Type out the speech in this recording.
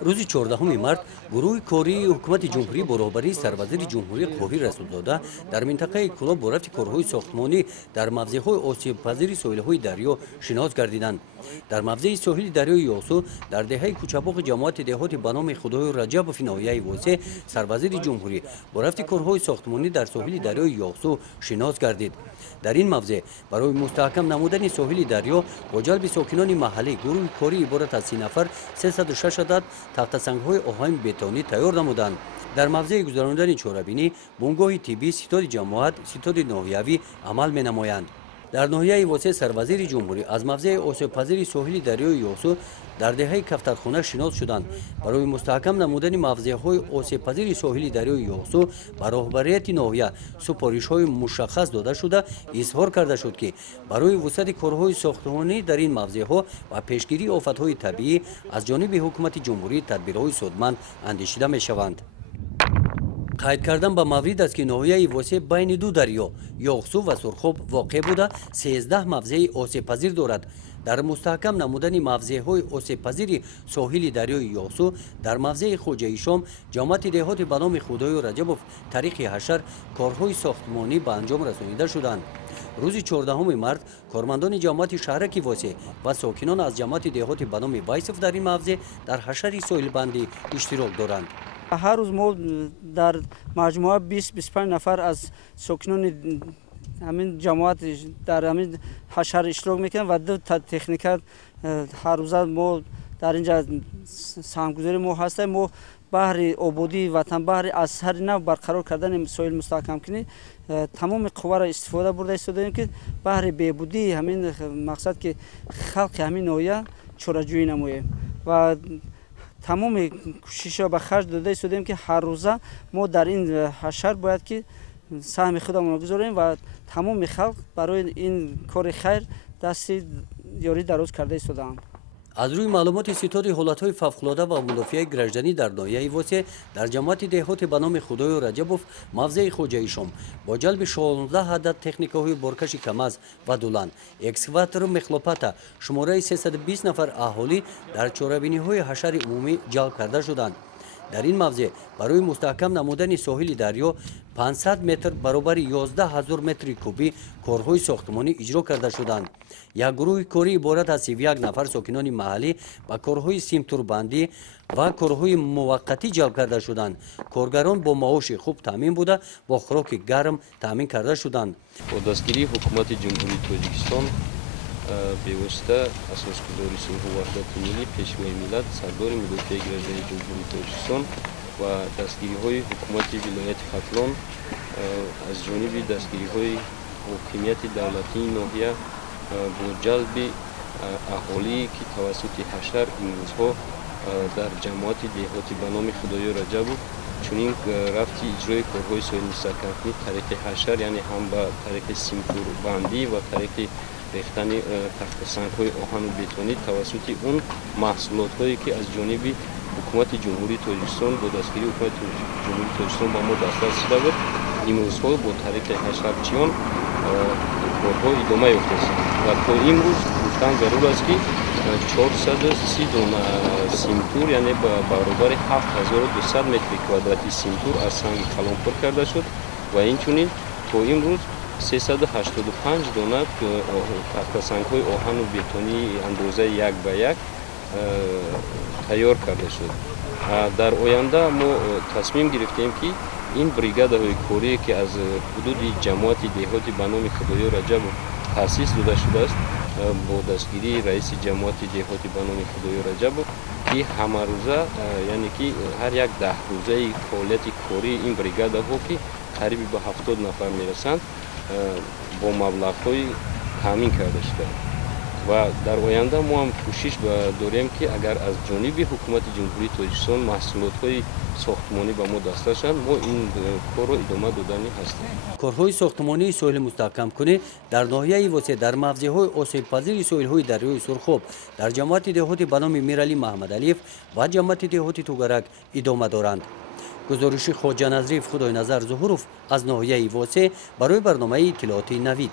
روز 14 март گروه کاری حکومت جمهوری با راهبری سروزیر جمهوری قاهر رسولزاده در منطقه کلاب با رفت کارهای ساختمانی در موضع‌های آسیب پذیر ساحل‌های دریا شناس گردیدند. در موضع ساحل دریای یاسو در دهه کوچاباغ جماعت دهات به نام خدای رجب ناحیه واسه سروزیر جمهوری با رفت کارهای ساختمانی در ساحل دریای یاسو شناس گردید. در این موضع برای مستحکم نمودن ساحل دریا با جلب ساکنان محلی گروه کاری عبارت از 30 نفر 306 عدد تخت سنگ‌های آهن بتونی تیار نمودند. در موضع گذراندن چاره‌بینی بنگاه طبی ستاد جماعت ستاد ناحیوی عمل می‌نمایند. در ناحیه واسه سروزیر جمهوری از موضع آسیب پذیر ساحل دریای یاسو در دهه کفترخانه شناس شدند. برای مستحکم نمودن موضع‌های آسیب پذیر ساحل دریای یاسو بر راهبریت ناحیه سپارش‌های مشخص داده شده اظهار کرده شد که برای وسعت کارهای ساختمانی در این موضع‌ها و پیشگیری آفت‌های طبیعی از جانب حکومت جمهوری تدبیرهای سودمند اندیشیده می‌شوند. قید کردن به مورد است که ناحیه واسه بین دو دریا یاغسو و سرخاب واقع بوده 13 موضع آسیب پذیر دارد. در مستحکم نمودن موضع‌های آسیب پذیر ساحل دریای یاسو در موضع خوجه شام جماعت دهات به نام خدای رجب طریق حشر کارهای ساختمانی به انجام رسانیده شدند. روز 14 مارت کارمندان جماعت شهرک واسه و ساکنان از جماعت دهات به نام وایسف در این موضع در حشر ساحل بندی اشتراک دارند. هر روز ما در مجموعه 20-25 نفر از ساکنان همین جماعت در همین حشر اشتراک میکنیم و دو تکنیک هر روز ما در اینجا سهمگذاری ما هستیم. ما بحر آبادی وطن بحر از هر نوع برقرار کردن ساحل مستحکم کنی تمام قوا را استفاده برده ایستادیم که بحر بهبودی همین مقصد که خلق همین ناحیه چاره‌جویی نماییم و تمام کوشش را به خرج داده ایستادیم که هر روزه ما در این حشر باید که سهم خودمون بگذاریم و تمام خلق برای این کار خیر دست یاری دراز کرده ایستادند. از روی معلومات ستاد حالت‌های فوق‌العاده و مدافع گردنی در ناحیه واسه در جماعت دهات به نام خدای رجب موضع خوجه شام با جلب 16 عدد تکنیک‌های بارکش کمز و دولان اکسکاواتور مخلوپاتا شماره 320 نفر اهالی در چاره‌بینی‌های حشر عمومی جلب کرده شدند. در این موضع برای مستحکم نمودن ساحل دریا 500 متر برابر 11,000 متر کوبی کارهای ساختمانی اجرا کرده شدند. یک گروه کاری عبارت از 31 نفر ساکنان محلی با کارهای سیمتوربندی و کارهای موقتی جلب کرده شدند. کارگران با معاش خوب تامین بوده با خوراک گرم تامین کرده شدند. با دستگیری حکومت جمهوری تاجیکستان بواسطه اساسگذاری صلح و وحدت ملی پیشوای ملت سردار مدافع گردنی جمهوری تاجیکستان و دستگیری های حکومت ولایت ختلان از جانب دستگیری های حاکمیت دولتی ناحیه با جلب اهالی که توسط حشر این روزها در جماعت دهاتی به نام خدای رجب چنین رفتی اجرای کارهای ساحل مستحکم طریق حشر یعنی هم به طریق سیمتور بندی و طریق ریختن تخت سنگ‌های آهن و بتونی توسط اون محصولات‌هایی که از جانب حکومت جمهوری تاجیکستان با دستگیری حکومت جمهوری تاجیکستان با ما دسترس شده بود این روزها با طریق حشرچیان کارها ادامه یافته است و تا امروز گفتن ضرور است که 430 دانه سیمتور یعنی برابر 7200 متر کوادراتی سیمتور از سنگ کلان پر کرده شد و اینچنین تا امروز 385 دانه تخت سنگ‌های آهن و بتونی اندازه 1:1 تیار کرده شد. در آینده ما تصمیم گرفتیم که این بریگادهای کاری که از حدود جماعت دهاتی به نام خدای رجب تأسیس داده شده است با دستگیری رئیس جماعت دهاتی به نام خدای رجب که همه روزه یعنی که هر یک 10 روزه فعالیت کاری این بریگادها که قریب به 70 نفر میرسند با مبلغ‌های تامین کرده شده و در آینده ما هم کوشش داریم که اگر از جانب حکومت جمهوری تاجیکستان محصولات‌های ساختمانی به ما دسترس شد ما این کار رو ادامه دادنی هستیم. کارهای ساختمانی ساحل مستحکم کنی در ناحیه واسه در موضع‌های آسیب پذیر ساحل‌های دریای سرخاب در جماعت دهاتی به نام میرعلی محمد علیف و جماعت دهاتی توگرک ادامه دارند. گزارش خواجه نظریف خدای نظر ظهوروف از ناحیه واسه برای برنامه اطلاعاتی نوید.